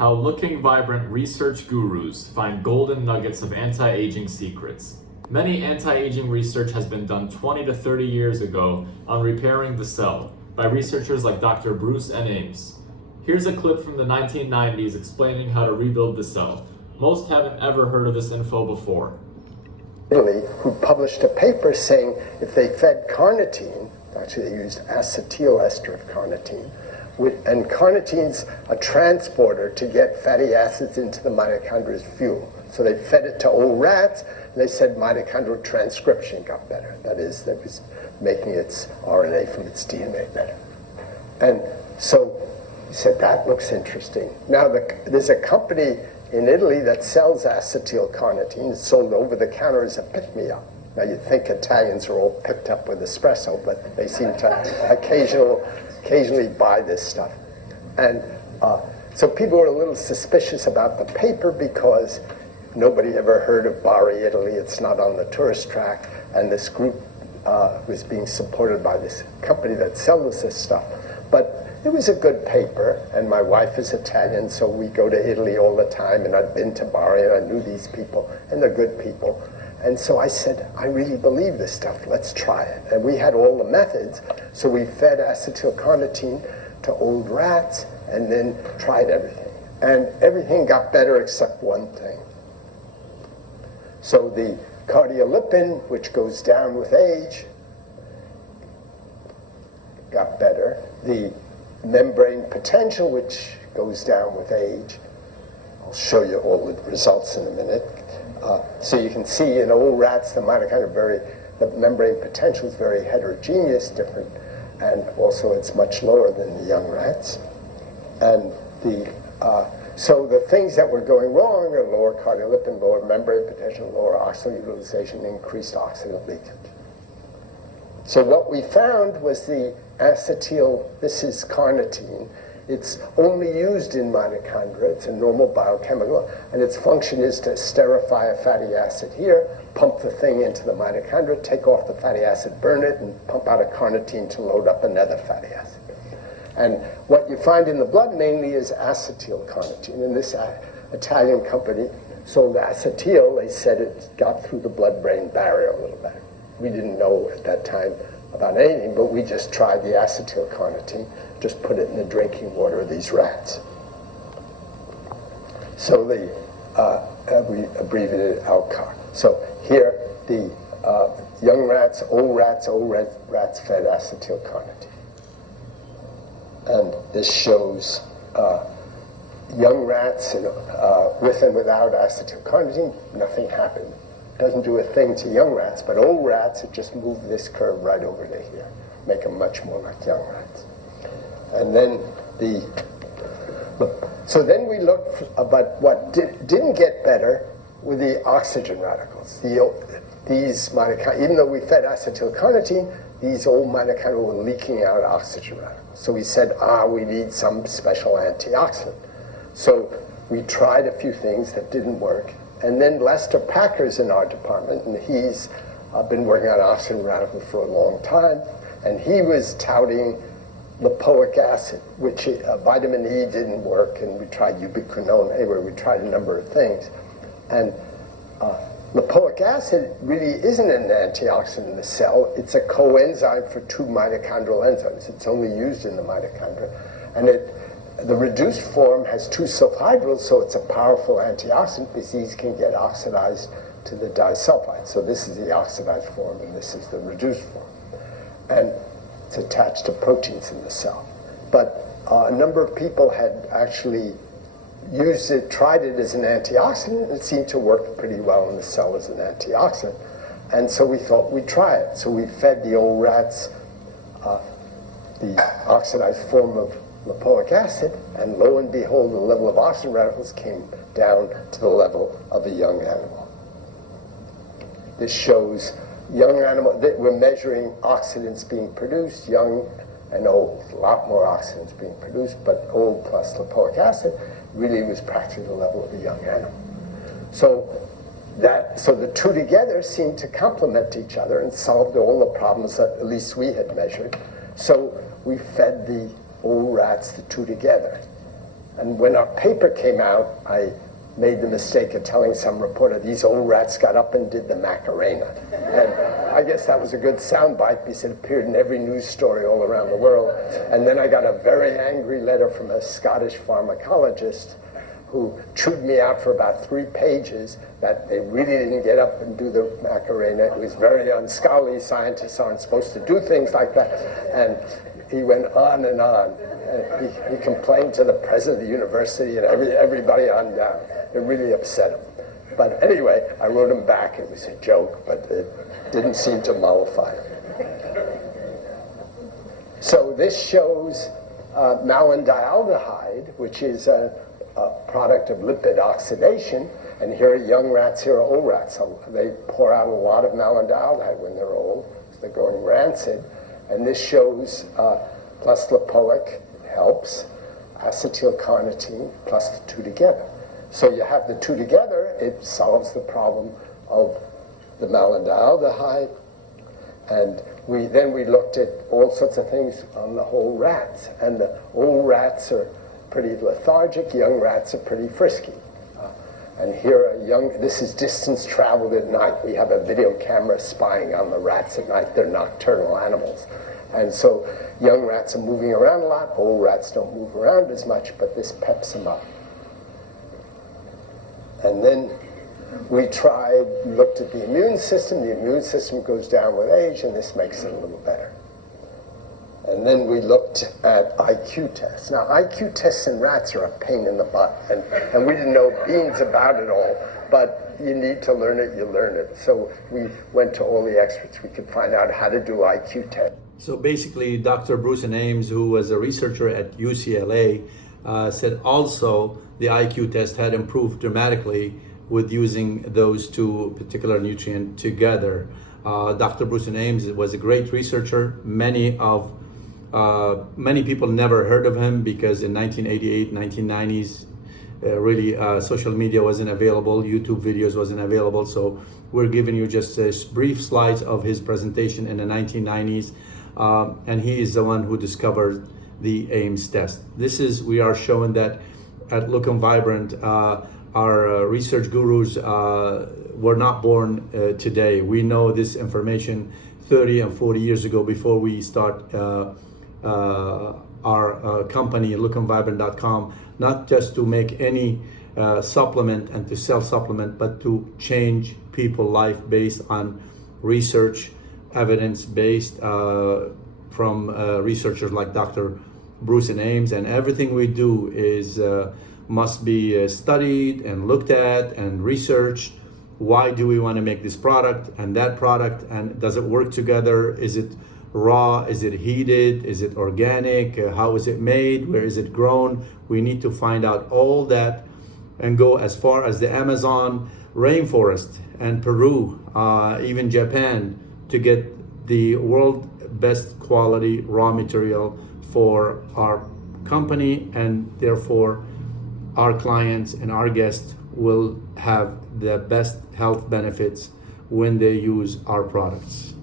How looking vibrant research gurus find golden nuggets of anti-aging secrets. Many anti-aging research has been done 20 to 30 years ago on repairing the cell by researchers like Dr. Bruce N. Ames. Here's a clip from the 1990s explaining how to rebuild the cell. Most haven't ever heard of this info before. Italy, who published a paper saying if they fed carnitine, actually they used acetyl ester of carnitine, and carnitine's a transporter to get fatty acids into the mitochondria's fuel. So they fed it to old rats, and they said mitochondrial transcription got better. That is, that was making its RNA from its DNA better. And so he said, that looks interesting. Now there's a company in Italy that sells acetylcarnitine. It's sold over the counter as a pick-me-up. Now you'd think Italians are all picked up with espresso, but they seem to occasionally buy this stuff. And so people were a little suspicious about the paper because nobody ever heard of Bari, Italy. It's not on the tourist track. And this group was being supported by this company that sells this stuff. But it was a good paper, and my wife is Italian, so we go to Italy all the time, and I'd been to Bari, and I knew these people, and they're good people. And so I said, I really believe this stuff, let's try it. And we had all the methods, so we fed acetylcarnitine to old rats, and then tried everything. And everything got better except one thing. So the cardiolipin, which goes down with age, got better. The membrane potential, which goes down with age. I'll show you all the results in a minute. So you can see in old rats, the mitochondria the membrane potential is very heterogeneous, different, and also it's much lower than the young rats. And so the things that were going wrong are lower cardiolipin, lower membrane potential, lower oxygen utilization, increased oxidant leakage. So what we found was the acetyl, this is carnitine. It's only used in mitochondria. It's a normal biochemical, and its function is to esterify a fatty acid here, pump the thing into the mitochondria, take off the fatty acid, burn it, and pump out a carnitine to load up another fatty acid. And what you find in the blood mainly is acetylcarnitine. And this Italian company sold acetyl. They said it got through the blood-brain barrier a little better. We didn't know at that time about anything, but we just tried the acetylcarnitine, just put it in the drinking water of these rats. So we abbreviated ALCAR. So here, the young rats, old rats fed acetylcarnitine. And this shows young rats with and without acetylcarnitine, nothing happened. Doesn't do a thing to young rats, but old rats, it just moved this curve right over to here, make them much more like young rats. And then so then we looked, but what didn't get better were the oxygen radicals. These mitochondria, even though we fed acetylcarnitine, these old mitochondria were leaking out oxygen radicals. So we said, we need some special antioxidant. So we tried a few things that didn't work. And then Lester Packer's in our department, and he's been working on oxygen radicals for a long time, and he was touting lipoic acid, which vitamin E didn't work, and we tried ubiquinone. Anyway, we tried a number of things. And lipoic acid really isn't an antioxidant in the cell. It's a coenzyme for two mitochondrial enzymes. It's only used in the mitochondria. And the reduced form has two sulfhydryls, so it's a powerful antioxidant because these can get oxidized to the disulfide. So this is the oxidized form, and this is the reduced form. And it's attached to proteins in the cell. But a number of people had actually used it, tried it as an antioxidant, and it seemed to work pretty well in the cell as an antioxidant. And so we thought we'd try it. So we fed the old rats the oxidized form of lipoic acid, and lo and behold, the level of oxygen radicals came down to the level of a young animal. This shows young animal, that we're measuring oxidants being produced, young and old. A lot more oxidants being produced, but old plus lipoic acid really was practically the level of a young animal. So the two together seemed to complement each other and solved all the problems that at least we had measured. So we fed the old rats the two together. And when our paper came out, I made the mistake of telling some reporter, these old rats got up and did the Macarena. And I guess that was a good soundbite because it appeared in every news story all around the world. And then I got a very angry letter from a Scottish pharmacologist who chewed me out for about 3 pages that they really didn't get up and do the Macarena. It was very unscholarly. Scientists aren't supposed to do things like that. And he went on and on. He complained to the president of the university and everybody on down. It really upset him. But anyway, I wrote him back. It was a joke, but it didn't seem to mollify him. So this shows malandialdehyde, which is a product of lipid oxidation. And here are young rats, here are old rats. So they pour out a lot of malandialdehyde when they're old. So they're going rancid. And this shows plus lipoic helps, acetylcarnitine plus the two together. So you have the two together, it solves the problem of the malandialdehyde. And then we looked at all sorts of things on the whole rats. And the old rats are pretty lethargic, young rats are pretty frisky. And here are this is distance traveled at night. We have a video camera spying on the rats at night. They're nocturnal animals. And so young rats are moving around a lot. Old rats don't move around as much, but this peps them up. And then we looked at the immune system. The immune system goes down with age, and this makes it a little better. And then we looked at IQ tests. Now, IQ tests in rats are a pain in the butt, and we didn't know beans about it all, but you need to learn it, you learn it. So we went to all the experts we could find out how to do IQ tests. So basically, Dr. Bruce Ames, who was a researcher at UCLA, said also the IQ test had improved dramatically with using those two particular nutrients together. Dr. Bruce Ames was a great researcher. Many people never heard of him because in 1988, 1990s, really social media wasn't available, YouTube videos wasn't available. So we're giving you just brief slides of his presentation in the 1990s. And he is the one who discovered the Ames test. We are showing that at Look and Vibrant, our research gurus were not born today. We know this information 30 and 40 years ago before we start our company, lookandvibrant.com, not just to make any supplement and to sell supplement, but to change people's life based on research, evidence-based from researchers like Dr. Bruce Ames. And everything we do is must be studied and looked at and researched. Why do we want to make this product and that product, and does it work together? Is it raw? Is it heated? Is it organic? How is it made? Where is it grown? We need to find out all that and go as far as the Amazon rainforest and Peru, even Japan, to get the world best quality raw material for our company, and therefore our clients and our guests will have the best health benefits when they use our products.